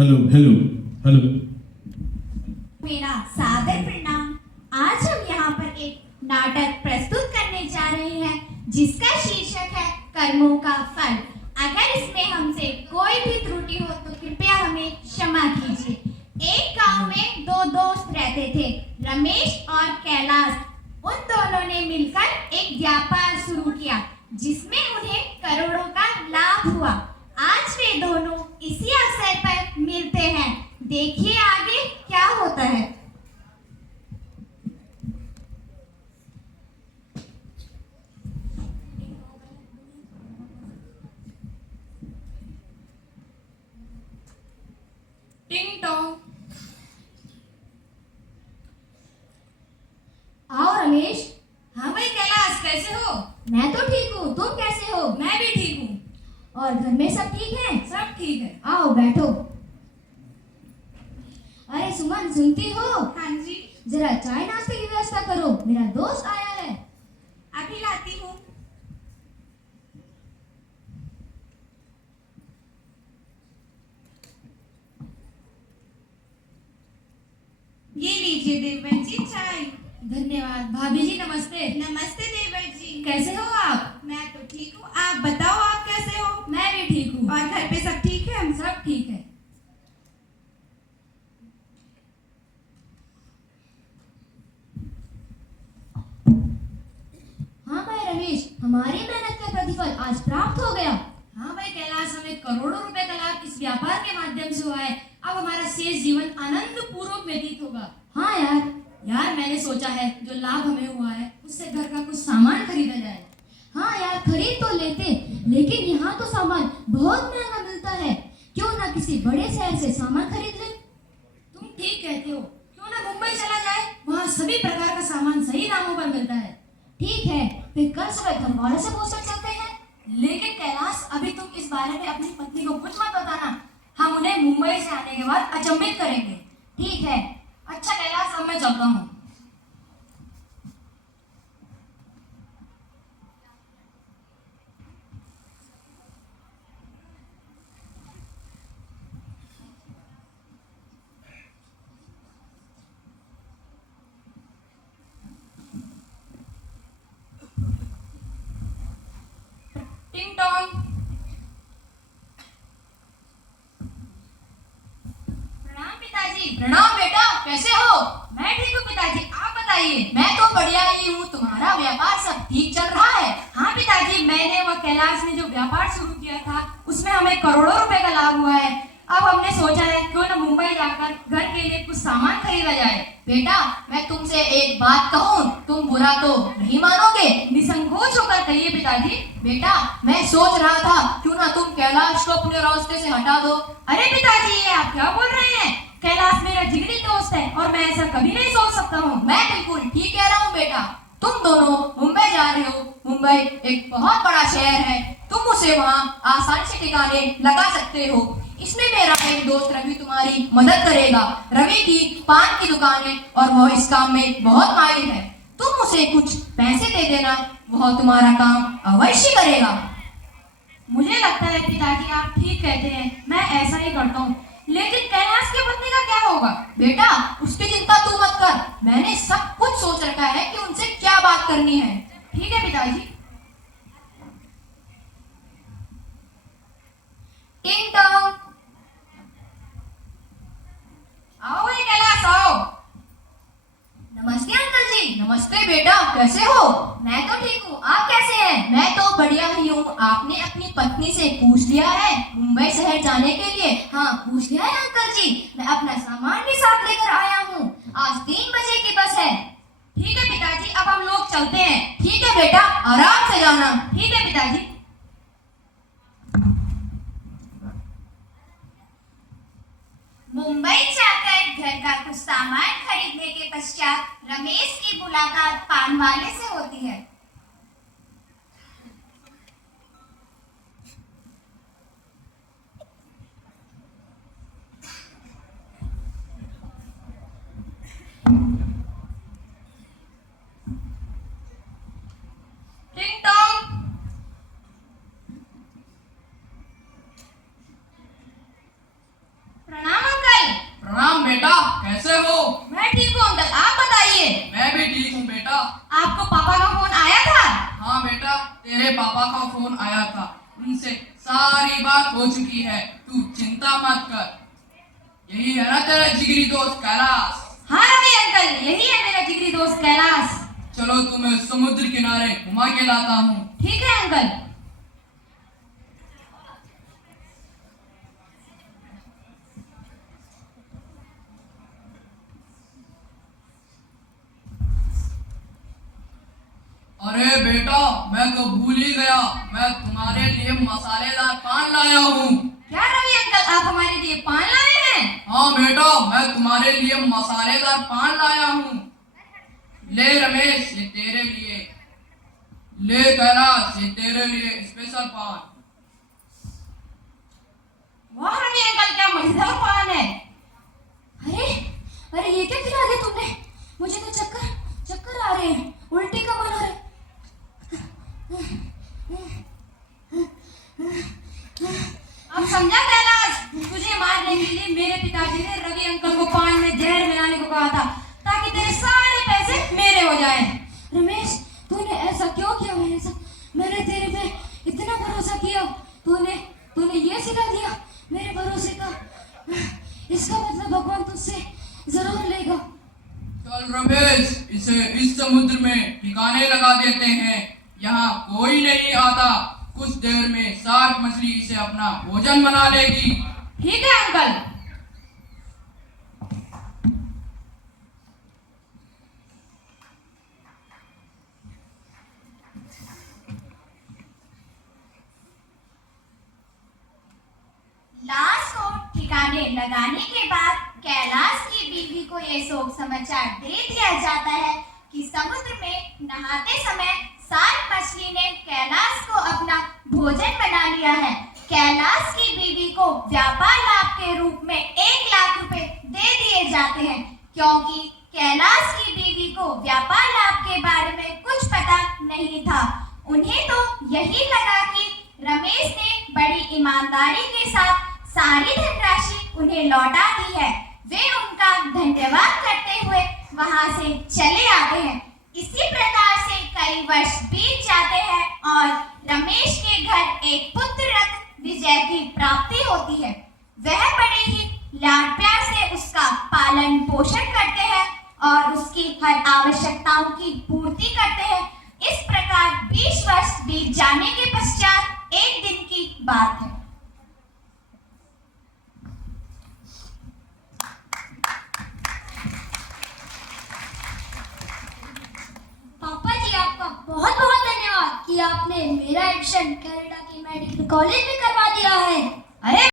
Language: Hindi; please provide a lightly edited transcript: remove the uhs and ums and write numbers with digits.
Hello hello hello. मेरा सादर प्रणाम। आज हम यहाँ पर एक नाटक प्रस्तुत करने जा रहे हैं जिसका शीर्षक है कर्मों का फल। अगर इसमें हमसे कोई भी त्रुटि हो तो कृपया हमें क्षमा कीजिए। एक गांव में दो दोस्त रहते थे, रमेश और कैलाश। उन दोनों ने मिलकर एक व्यापार शुरू किया जिसमें उन्हें करोड़ों का लाभ हुआ। आज वे दोनों इसी अवसर पर मिलते हैं। देखिए आगे क्या होता है। टिंग टोंग। आओ रमेश। हाँ भाई कैलाश, कैसे हो? मैं तो ठीक हूँ, तुम कैसे हो? मैं भी ठीक हूँ। और घर में सब ठीक है? सब ठीक है। आओ बैठो। अरे सुमन, सुनती हो? हाँ जी। जरा चाय नाश्ते की व्यवस्था करो, मेरा दोस्त आया है। अभी लाती हूँ। ये लीजिए देवर जी चाय। धन्यवाद। भाभी जी नमस्ते। नमस्ते देवर जी। कैसे हो आप? मैं तो ठीक हूँ, आप बताओ आप कैसे हो? मैं भी ठीक हूँ। और घर पे सब ठीक है? सब ठीक है। हाँ भाई रमेश, हमारी मेहनत का प्रतिफल आज प्राप्त हो गया। हाँ भाई कैलाश, हमें करोड़ों रुपए का लाभ इस व्यापार के माध्यम से हुआ है। अब हमारा शेष जीवन आनंद पूर्वक व्यतीत होगा। हाँ यार मैंने सोचा है जो लाभ हमें हुआ है उससे घर का कुछ सामान खरीदा जाए। हाँ यार, खरीद तो लेते, लेकिन यहाँ तो सामान बहुत महंगा मिलता है। क्यों ना किसी बड़े शहर से सामान खरीद ले। तुम ठीक कहते हो, क्यों ना मुंबई चला जाए, वहाँ सभी प्रकार का सामान सही दामों पर मिलता है। ठीक है, फिर कल सुबह खरगोन से पूछकर चलते हैं। लेकिन कैलाश, अभी तुम इस बारे में अपनी पत्नी को कुछ मत बताना, हम उन्हें मुंबई से आने के बाद अचंभित करेंगे। ठीक है। अच्छा कैलाश, अब मैं चलता हूँ। टिंग टोंग। प्रणाम पिताजी। प्रणाम बेटा, कैसे हो? मैं ठीक हूँ पिताजी, आप बताइए। मैं तो बढ़िया ही हूँ, तुम्हारा व्यापार सब ठीक चल रहा है? हाँ पिताजी, मैंने व कैलाश ने जो व्यापार शुरू किया था उसमें हमें करोड़ों रुपए का लाभ हुआ है। अब हमने सोचा है क्यों न मुंबई जाकर घर के लिए कुछ सामान खरीदा जाए। बेटा, मैं तुमसे एक बात कहूँ, तुम बुरा तो नहीं मानोगे? निसंकोच होकर कहिए पिताजी। बेटा, मैं सोच रहा था क्यों ना तुम कैलाश को अपने रास्ते से हटा दो। अरे पिताजी, ये आप क्या बोल रहे हैं? कैलाश मेरा जिगरी दोस्त है और मैं ऐसा कभी नहीं सोच सकता हूँ। मैं बिल्कुल ठीक कह रहा हूँ बेटा। तुम दोनों मुंबई जा रहे हो, मुंबई एक बहुत बड़ा शहर है, तुम उसे वहाँ आसानी से ठिकाने लगा सकते हो। इसमें मेरा एक दोस्त रवि तुम्हारी मदद करेगा। रवि की पान की दुकान है और वह इस काम में बहुत माहिर है। तुम उसे कुछ पैसे दे देना, वह तुम्हारा काम अवश्य करेगा। मुझे लगता है पिताजी आप ठीक कहते हैं, मैं ऐसा ही करता हूँ। लेकिन कैलाश की पत्नी का क्या होगा? बेटा, उसकी चिंता तू मत कर, मैंने सब कुछ सोच रखा है कि उनसे क्या बात करनी है। ठीक है पिताजी। टिंग टोंग। आओ भाई कैलाश, आओ। नमस्ते अंकल जी। नमस्ते बेटा, कैसे हो? मैं तो ठीक हूँ, आप कैसे हैं? मैं तो बढ़िया ही हूँ। आपने अपनी पत्नी से पूछ लिया है मुंबई शहर जाने के लिए? हाँ पूछ लिया है अंकल जी, मैं अपना सामान भी साथ लेकर आया हूँ। आज 3 बजे की बस है। ठीक है पिताजी, अब हम लोग चलते हैं। ठीक है बेटा, आराम से जाना। ठीक है पिताजी। मुंबई जाकर घर का कुछ सामान खरीदने के पश्चात रमेश की मुलाकात पान वाले से होती है। टिंग टोंग। प्रणाम तेरे पापा का फोन आया था, उनसे सारी बात हो चुकी है, तू चिंता मत कर। यही है ना तेरा जिगरी दोस्त कैलाश? हाँ रवि अंकल, यही है मेरा जिगरी दोस्त कैलाश। चलो तुम्हें समुद्र किनारे घुमा के लाता हूँ। ठीक है अंकल। अरे बेटा, मैं तो भूल ही गया, मैं तुम्हारे लिए मसालेदार पान लाया हूँ। क्या रवि अंकल, आप हमारे लिए पान लाए हैं? हाँ बेटा, मैं तुम्हारे लिए मसालेदार पान लाया हूँ। ले रमेश, ये तेरे लिए। ले कैलाश, ये तेरे लिए स्पेशल पान। वाह रवि अंकल, क्या मजेदार पान है। अरे अरे ये क्या खिला दिया तुमने? मुझे तो चक्कर चक्कर आ रहे हैं, उल्टी का मन हो रहा है। अब समझा कैलाश, तुझे मारने के लिए मेरे पिताजी ने रवि अंकल को पान में जहर मिलाने को कहा था, ताकि तेरे सारे पैसे मेरे हो जाएं। रमेश, तूने ऐसा क्यों किया मेरे साथ? मैंने तेरे पे इतना भरोसा किया, तूने ये सिखा दिया मेरे भरोसे का। इसका मतलब भगवान तुझसे जरूर लेगा। चल रमेश, इसे इस समुद्र में ठिकाने लगा देते हैं, यहाँ कोई नहीं आता। कुछ देर में शार्क मछली इसे अपना भोजन बना लेगी। ठीक है अंकल। लाश को ठिकाने लगाने के बाद कैलाश की बीवी को यह शोक समाचार दे दिया जाता है कि समुद्र में नहाते समय शार्क मछली ने कैलाश को अपना भोजन बना लिया है। कैलाश की बीवी को व्यापार लाभ के रूप में 1 लाख रुपए दे दिए जाते हैं, क्योंकि कैलाश की बीवी को व्यापार लाभ के बारे में कुछ पता नहीं था। उन्हें तो यही लगा कि रमेश ने बड़ी ईमानदारी के साथ सारी धनराशि उन्हें लौटा दी है। वे उनका धन्यवाद करते हुए वहां से चले आते हैं। इसी प्रकार से कई वर्ष बीत जाते हैं और रमेश के घर एक पुत्र रत्न विजय की प्राप्ति होती है। वह बड़े ही लाड प्यार से उसका पालन पोषण करते हैं और उसकी हर आवश्यकताओं की पूर्ति करते हैं। इस प्रकार 20 वर्ष बीत जाने के पश्चात एक दिन की बात है। पापा जी, आपका बहुत बहुत धन्यवाद कि आपने मेरा एडमिशन कनाडा के मेडिकल कॉलेज में करवा दिया है। अरे